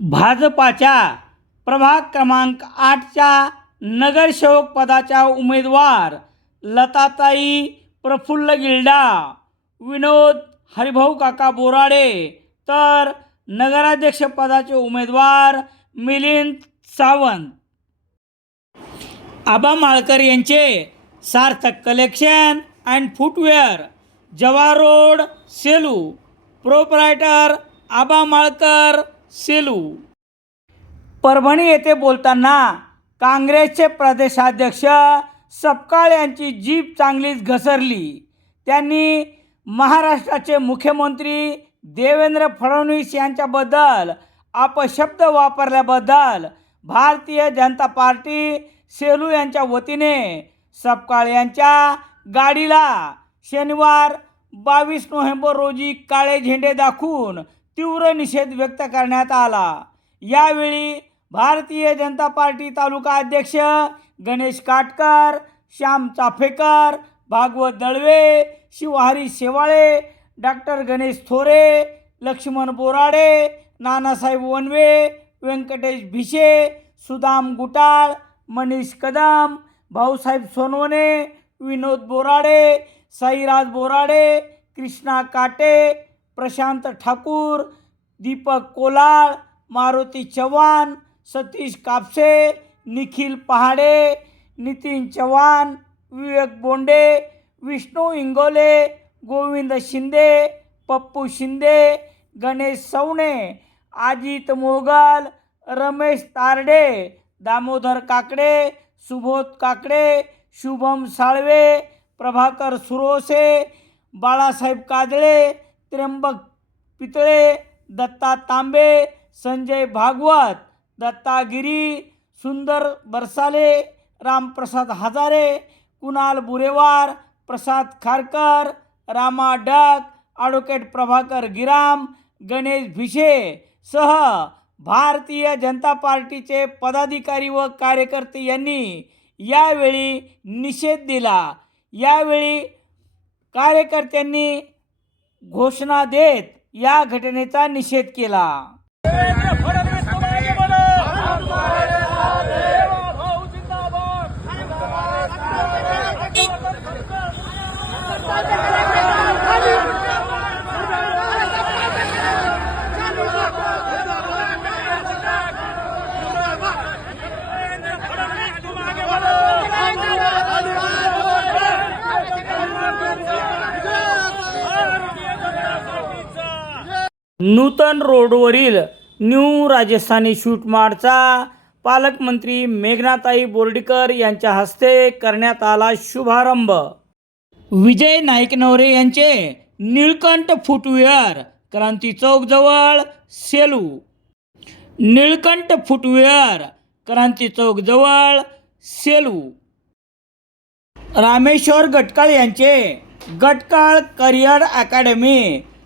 भाजपाच्या प्रभाग क्रमांक आठच्या नगरसेवक पदाच्या उमेदवार लताताई प्रफुल्ल गिल्डा. विनोद हरिभाऊ काका बोराडे. तर नगराध्यक्ष पदाचे उमेदवार मिलिंद सावंत. आबा माळकर यांचे Sarthak collection and footwear Jawahar road Selu. Proprietor Aba Malkar Selu. Parbhani येथे बोलताना काँग्रेसचे प्रदेशाध्यक्ष सपकाळ यांची जीभ चांगलीच घसरली. त्यांनी महाराष्ट्राचे मुख्यमंत्री देवेंद्र फडणवीस यांच्याबद्दल अपशब्द वापरल्याबद्दल भारतीय जनता पार्टी सेलू यांच्या वतीने सपकाळ यांच्या गाडीला शनिवार बावीस नोव्हेंबर रोजी काळे झेंडे दाखवून तीव्र निषेध व्यक्त करण्यात आला. यावेळी भारतीय जनता पार्टी तालुका अध्यक्ष गणेश काटकर श्याम चाफेकर भागवत दळवे शिवहारी शेवाळे डॉक्टर गणेश थोरे लक्ष्मण बोराडे नानासाहेब वनवे व्यंकटेश भिशे सुदाम गुटाळ मनीष कदम भाऊसाहेब सोनवणे विनोद बोराडे साईराज बोराडे कृष्णा काटे प्रशांत ठाकूर दीपक कोलाळ मारुती चव्हाण सतीश कापसे निखिल पहाडे नितीन चव्हाण विवेक बोंडे विष्णू इंगोले गोविंद शिंदे पप्पू शिंदे गणेश सवणे अजित मोगल रमेश तारडे दामोदर काकडे सुबोध काकडे शुभम साळवे प्रभाकर सुरोसे बाळासाहेब काजळे त्र्यंबक पितळे दत्ता तांबे संजय भागवत दत्तागिरी सुंदर बरसाले रामप्रसाद हजारे कुणाल बुरेवार प्रसाद खारकर रामा डक ॲडव्होकेट प्रभाकर गिराम गणेश भिशे सह भारतीय जनता पार्टीचे पदाधिकारी व कार्यकर्ते यांनी यावेळी निषेध दिला. यावेळी कार्यकर्त्यांनी घोषणा देत या घटनेचा निषेध केला देवेंद्र फडणवीस तुम आगे बढ़ो मेरा भाऊ जिंदाबाद देवेंद्र फडणवीस तुम आगे बढ़ो भारतीय जनता पार्टीचा नूतन रोडवरील न्यू राजस्थानी शूटमार्टचा पालकमंत्री मेघनाताई बोर्डीकर यांच्या हस्ते करण्यात आला शुभारंभ. विजय नाईकनवरे यांचे निळकंठ फुटवेअर क्रांती चौकजवळ सेलू. निळकंठ फुटवेअर क्रांती चौकजवळ सेलू. रामेश्वर गटकाळ यांचे गटकाळ करिअर अकॅडमी